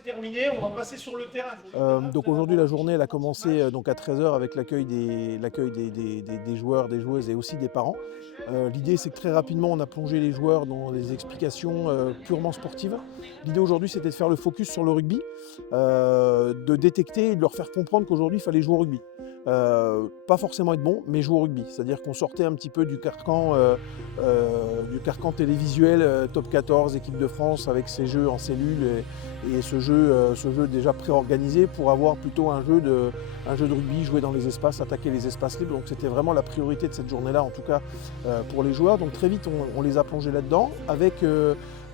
c'est terminé, on va passer sur le terrain. Donc aujourd'hui la journée elle a commencé donc à 13 h avec l'accueil des joueurs, des joueuses et aussi des parents. L'idée c'est que très rapidement on a plongé les joueurs dans des explications purement sportives. L'idée aujourd'hui c'était de faire le focus sur le rugby, de détecter et de leur faire comprendre qu'aujourd'hui il fallait jouer au rugby. Pas forcément être bon, mais jouer au rugby. C'est-à-dire qu'on sortait un petit peu du carcan télévisuel top 14, équipe de France avec ses jeux en cellule et ce jeu déjà préorganisé pour avoir plutôt un jeu de rugby, jouer dans les espaces, attaquer les espaces libres. Donc c'était vraiment la priorité de cette journée-là, en tout cas pour les joueurs. Donc très vite on les a plongés là-dedans avec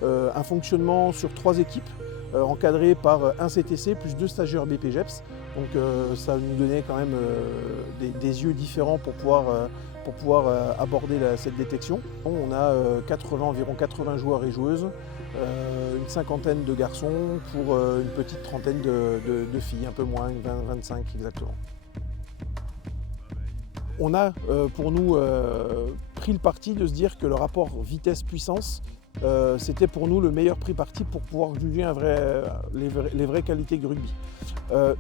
un fonctionnement sur 3 équipes encadrées par un CTC plus 2 stagiaires BPGEPS. Donc ça nous donnait quand même des yeux différents pour pouvoir aborder cette détection. On a environ 80 joueurs et joueuses, une cinquantaine de garçons pour une petite trentaine de filles, un peu moins, 20-25 exactement. On a pour nous pris le parti de se dire que le rapport vitesse-puissance c'était pour nous le meilleur pris parti pour pouvoir juger les vraies qualités du rugby.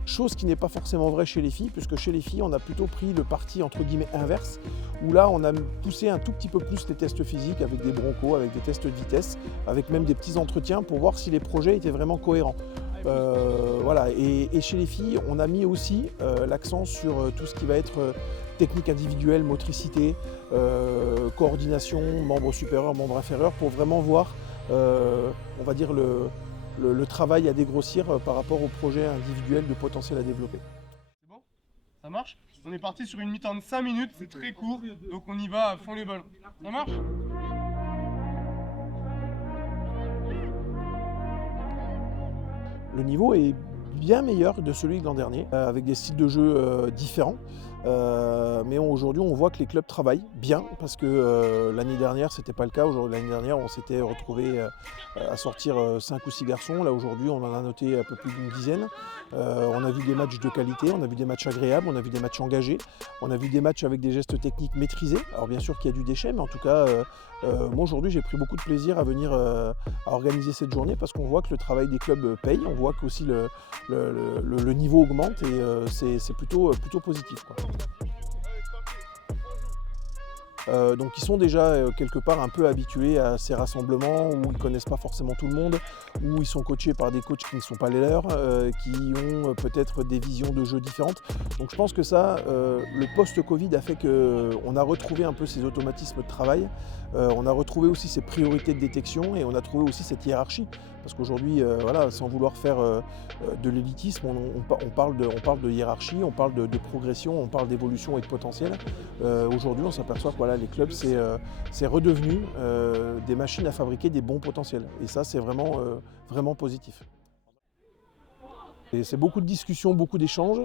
Chose qui n'est pas forcément vraie chez les filles, puisque chez les filles on a plutôt pris le parti entre guillemets inverse, où là on a poussé un tout petit peu plus les tests physiques avec des broncos, avec des tests de vitesse, avec même des petits entretiens pour voir si les projets étaient vraiment cohérents. Voilà. Et chez les filles, on a mis aussi l'accent sur tout ce qui va être technique individuelle, motricité, coordination, membres supérieurs, membres inférieurs, pour vraiment voir, on va dire, le travail à dégrossir par rapport au projet individuel de potentiel à développer. C'est bon? Ça marche? On est parti sur une mi-temps de 5 minutes, c'est très court, donc on y va à fond les ballons. Ça marche? Le niveau est bien meilleur de celui de l'an dernier, avec des styles de jeu différents. Mais aujourd'hui, on voit que les clubs travaillent bien, parce que l'année dernière, ce n'était pas le cas. L'année dernière, on s'était retrouvé à sortir 5 ou 6 garçons. Là, aujourd'hui, on en a noté un peu plus d'une dizaine. On a vu des matchs de qualité, on a vu des matchs agréables, on a vu des matchs engagés, on a vu des matchs avec des gestes techniques maîtrisés. Alors bien sûr qu'il y a du déchet, mais en tout cas, moi aujourd'hui, j'ai pris beaucoup de plaisir à venir à organiser cette journée, parce qu'on voit que le travail des clubs paye, on voit qu'aussi le niveau augmente, et c'est plutôt positif, quoi. Donc ils sont déjà quelque part un peu habitués à ces rassemblements où ils ne connaissent pas forcément tout le monde, où ils sont coachés par des coachs qui ne sont pas les leurs, qui ont peut-être des visions de jeu différentes. Donc je pense que ça, le post-Covid a fait qu'on a retrouvé un peu ces automatismes de travail, on a retrouvé aussi ces priorités de détection, et on a trouvé aussi cette hiérarchie. Parce qu'aujourd'hui, voilà, sans vouloir faire de l'élitisme, on parle de hiérarchie, on parle de progression, on parle d'évolution et de potentiel. Aujourd'hui, on s'aperçoit que voilà, les clubs, c'est redevenu des machines à fabriquer des bons potentiels. Et ça, c'est vraiment positif. Et c'est beaucoup de discussions, beaucoup d'échanges.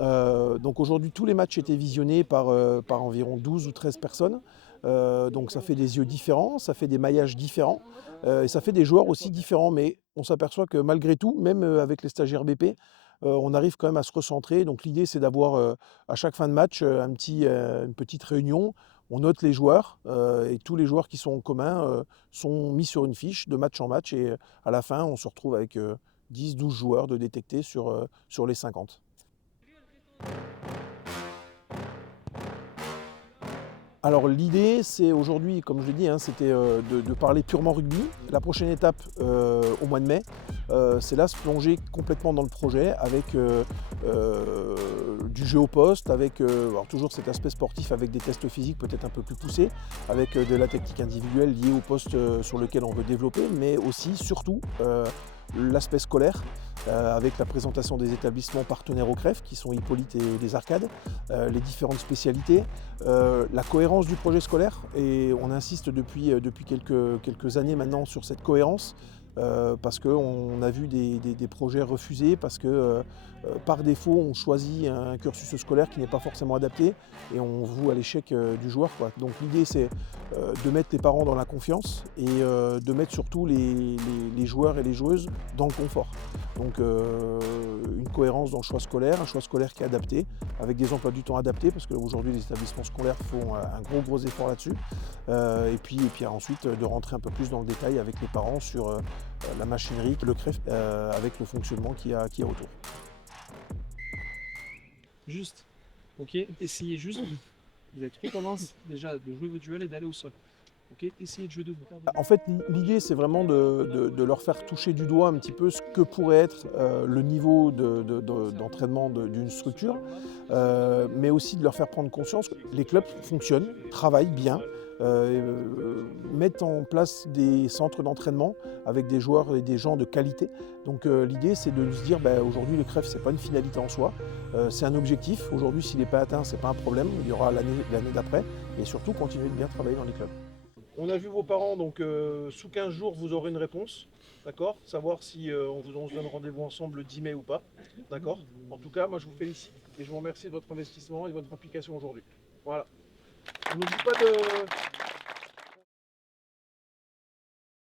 Donc aujourd'hui, tous les matchs étaient visionnés par environ 12 ou 13 personnes. Donc ça fait des yeux différents, ça fait des maillages différents, et ça fait des joueurs aussi différents. Mais on s'aperçoit que malgré tout, même avec les stagiaires BP, on arrive quand même à se recentrer. Donc l'idée, c'est d'avoir à chaque fin de match une petite réunion. On note les joueurs, et tous les joueurs qui sont en commun sont mis sur une fiche de match en match, et à la fin, on se retrouve avec 10-12 joueurs de détectés sur les 50. Alors l'idée, c'est aujourd'hui, comme je l'ai dit, c'était de parler purement rugby. La prochaine étape, au mois de mai, c'est là se plonger complètement dans le projet avec du jeu au poste, avec alors toujours cet aspect sportif avec des tests physiques peut-être un peu plus poussés, avec de la technique individuelle liée au poste sur lequel on veut développer, mais aussi, surtout, l'aspect scolaire, avec la présentation des établissements partenaires au CREF, qui sont Hippolyte et les Arcades, les différentes spécialités, la cohérence du projet scolaire, et on insiste depuis quelques années maintenant sur cette cohérence, parce qu'on a vu des projets refusés, parce que par défaut on choisit un cursus scolaire qui n'est pas forcément adapté, et on voue à l'échec du joueur, quoi. Donc l'idée, c'est de mettre les parents dans la confiance, et de mettre surtout les joueurs et les joueuses dans le confort. Donc une cohérence dans le choix scolaire, un choix scolaire qui est adapté, avec des emplois du temps adaptés, parce qu'aujourd'hui les établissements scolaires font un gros effort là-dessus. Et puis ensuite de rentrer un peu plus dans le détail avec les parents sur la machinerie, le CREF, avec le fonctionnement qu'il y a autour. Juste, ok, essayez juste, vous avez trop tendance déjà de jouer votre duel et d'aller au sol. Ok, essayez de jouer debout. En fait, l'idée, c'est vraiment de leur faire toucher du doigt un petit peu ce que pourrait être le niveau d'entraînement d'une structure, mais aussi de leur faire prendre conscience que les clubs fonctionnent, travaillent bien, mettent en place des centres d'entraînement avec des joueurs et des gens de qualité. Donc l'idée, c'est de se dire, aujourd'hui, le CREF, ce n'est pas une finalité en soi, c'est un objectif. Aujourd'hui, s'il n'est pas atteint, ce n'est pas un problème, il y aura l'année d'après, et surtout continuer de bien travailler dans les clubs. On a vu vos parents, donc sous 15 jours, vous aurez une réponse, d'accord? Savoir si on se donne rendez-vous ensemble le 10 mai ou pas, d'accord? En tout cas, moi je vous félicite et je vous remercie de votre investissement et de votre implication aujourd'hui. Voilà. On n'oublie pas de